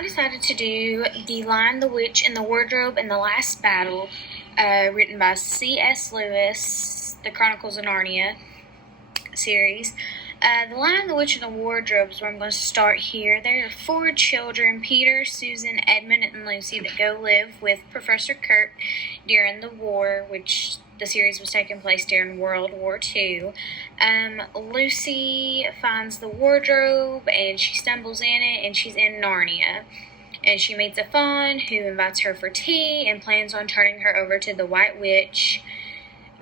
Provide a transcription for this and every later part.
I decided to do The Lion, the Witch, and the Wardrobe and the Last Battle, written by C.S. Lewis, the Chronicles of Narnia series. The Lion, the Witch, and the Wardrobe is where I'm going to start here. There are 4 children, Peter, Susan, Edmund, and Lucy, that go live with Professor Kirk during the war, which the series was taking place during World War II. Lucy finds the wardrobe, and she stumbles in it, and she's in Narnia. And she meets a faun who invites her for tea and plans on turning her over to the White Witch.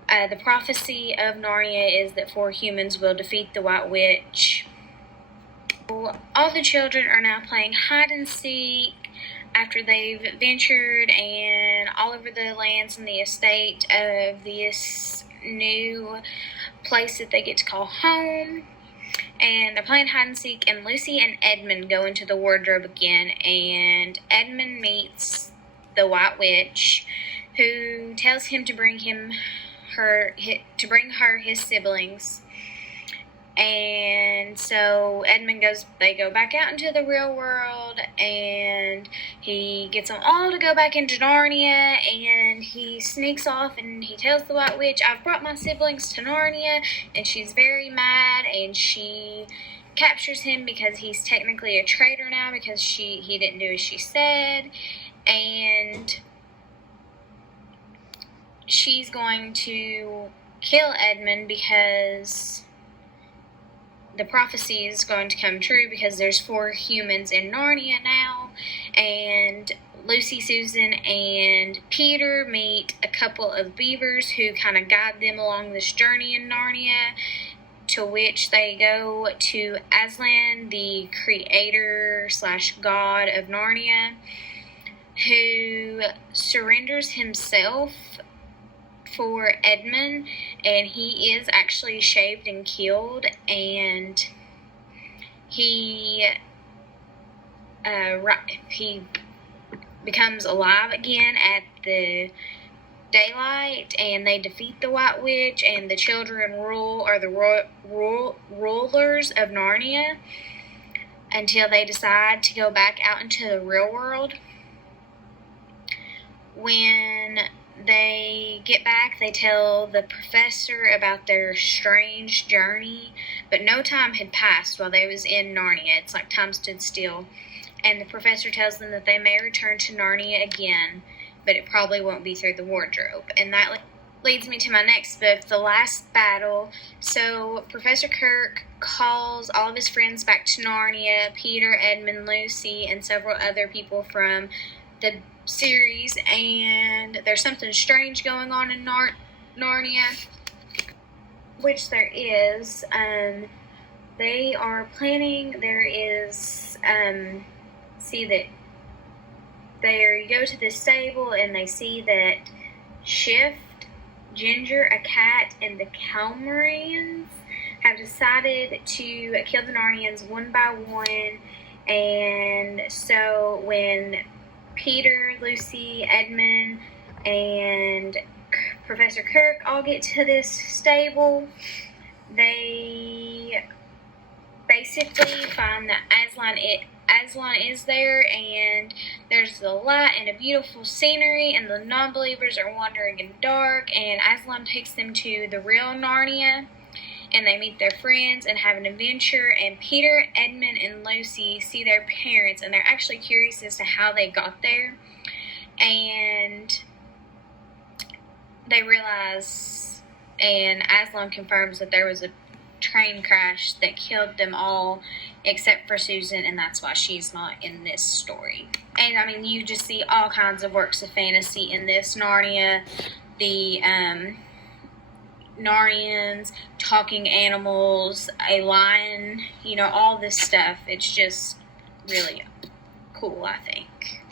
The prophecy of Narnia is that 4 humans will defeat the White Witch. All the children are now playing hide and seek after they've ventured and all over the lands and the estate of this new place that they get to call home. And they're playing hide and seek, and Lucy and Edmund go into the wardrobe again, and Edmund meets the White Witch, who tells him to bring her his siblings. And so they go back out into the real world, and he gets them all to go back into Narnia, and he sneaks off and he tells the White Witch, "I've brought my siblings to Narnia," and she's very mad, and she captures him because he's technically a traitor now because he didn't do as she said, and she's going to kill Edmund because the prophecy is going to come true because there's 4 humans in Narnia now. And Lucy, Susan, and Peter meet a couple of beavers who kind of guide them along this journey in Narnia, to which they go to Aslan, the creator/god of Narnia, who surrenders himself for Edmund, and he is actually shaved and killed, and he becomes alive again at the daylight, and they defeat the White Witch, and the children are the rulers of Narnia until they decide to go back out into the real world. When they get back, they tell the professor about their strange journey, but no time had passed while they was in Narnia. It's like time stood still. And the professor tells them that they may return to Narnia again, but it probably won't be through the wardrobe. And that leads me to my next book, The Last Battle. So Professor Kirk calls all of his friends back to Narnia, Peter, Edmund, Lucy, and several other people from the series, and there's something strange going on in Narnia, which there is. They are planning, you go to this stable and they see that Shift, Ginger, a cat, and the Calmarians have decided to kill the Narnians one by one. And so when Peter, Lucy, Edmund, and Professor Kirk all get to this stable, they basically find that Aslan is there, and there's the light and a beautiful scenery, and the non-believers are wandering in the dark, and Aslan takes them to the real Narnia, and they meet their friends and have an adventure, and Peter, Edmund, and Lucy see their parents, and they're actually curious as to how they got there, and they realize, and Aslan confirms that there was a train crash that killed them all except for Susan, and that's why she's not in this story. And I mean, you just see all kinds of works of fantasy in this Narnia. The Narnians, talking animals, a lion, all this stuff. It's just really cool, I think.